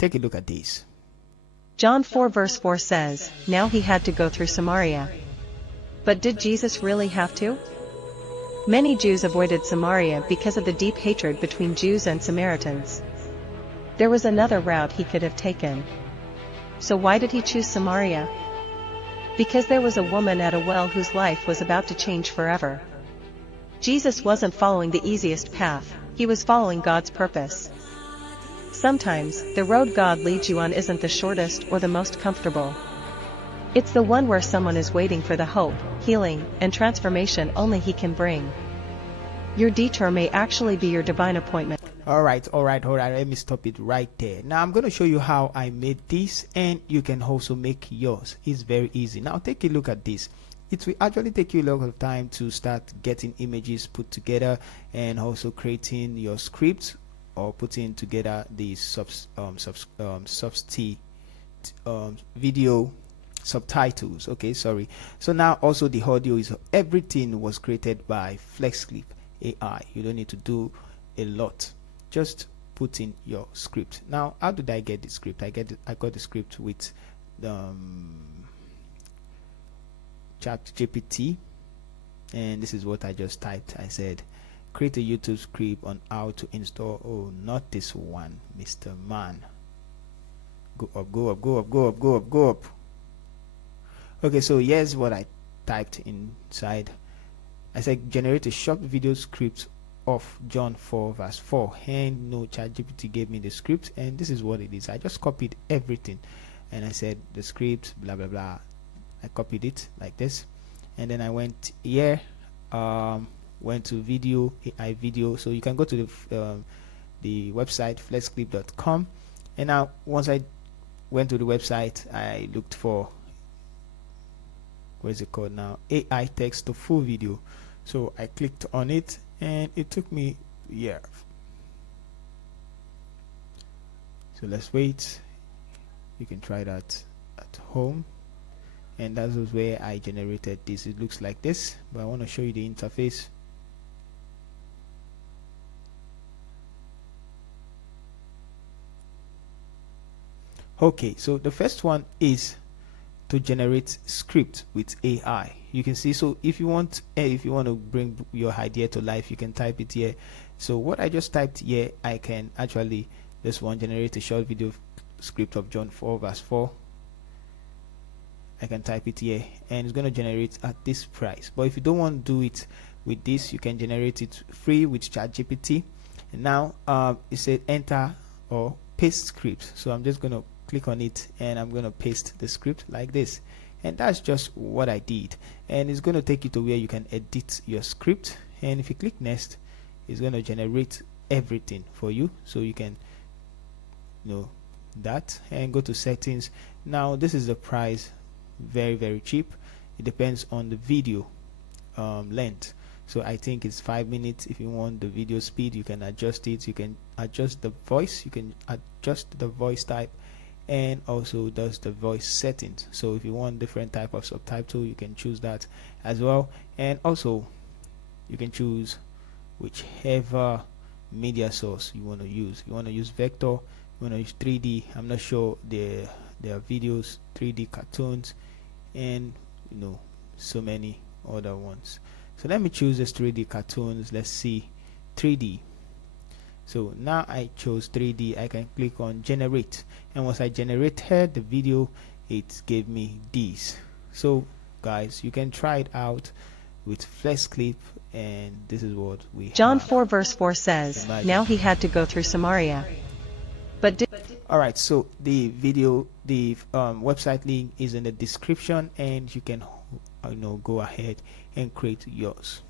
take a look at this. John 4 verse 4 says, "Now he had to go through Samaria." But did Jesus really have to? Many Jews avoided Samaria because of the deep hatred between Jews and Samaritans. There was another route he could have taken. So why did he choose Samaria? Because there was a woman at a well whose life was about to change forever. Jesus wasn't following the easiest path, he was following God's purpose. Sometimes, the road God leads you on isn't the shortest or the most comfortable. It's the one where someone is waiting for the hope, healing, and transformation only he can bring. Your detour may actually be your divine appointment. Alright, let me stop it right there. Now I'm going to show you how I made this, and you can also make yours. It's very easy. Now take a look at this. It will actually take you a lot of time to start getting images put together and also creating your script or putting together the video subtitles. Okay, sorry. So now also the audio is, everything was created by FlexClip AI. You don't need to do a lot, just put in your script. Now how did I get the script? I got the script with ChatGPT, and this is what I just typed. I said create a YouTube script on how to install, oh not this one, Mr. Man, go up. Okay, so here's what I typed inside. I said generate a short video script of John 4 verse 4, and no, ChatGPT gave me the script, and this is what it is. I just copied everything, and I said the script blah blah blah. I copied it like this, and then I went here, went to video, AI video. So you can go to the website flexclip.com, and now once I went to the website, I looked for, what is it called now, AI text to full video. So I clicked on it, and it took me here. So let's wait. You can try that at home, and that was where I generated this. It looks like this, but I want to show you the interface. Okay, so the first one is to generate script with AI. You can see, so if you want to bring your idea to life, you can type it here. So what I just typed here, I can actually, this one, generate a short video script of John 4 verse 4. I can type it here, and it's going to generate at this price. But if you don't want to do it with this, you can generate it free with ChatGPT. And now it said enter or paste script. So I'm just going to click on it, and I'm going to paste the script like this, and that's just what I did. And it's going to take you to where you can edit your script, and if you click next, it's going to generate everything for you, so you can that, and go to settings. Now this is the price, very cheap. It depends on the video length. So I think it's 5 minutes. If you want the video speed, you can adjust it. You can adjust the voice, you can adjust the voice type, and also does the voice settings. So if you want different type of subtitle, you can choose that as well. And also you can choose whichever media source you want to use. If you want to use vector, you want to use 3D, I'm not sure, there are videos, 3D cartoons, and so many other ones. So let me choose this 3D cartoons. Let's see 3D. So now I chose 3D. I can click on generate, and once I generated the video, it gave me this. So guys, you can try it out with FlexClip, and this is what we John have. 4 verse 4 says, now he had to go through Samaria. But alright, so the video, the website link is in the description, and you can go ahead and create yours.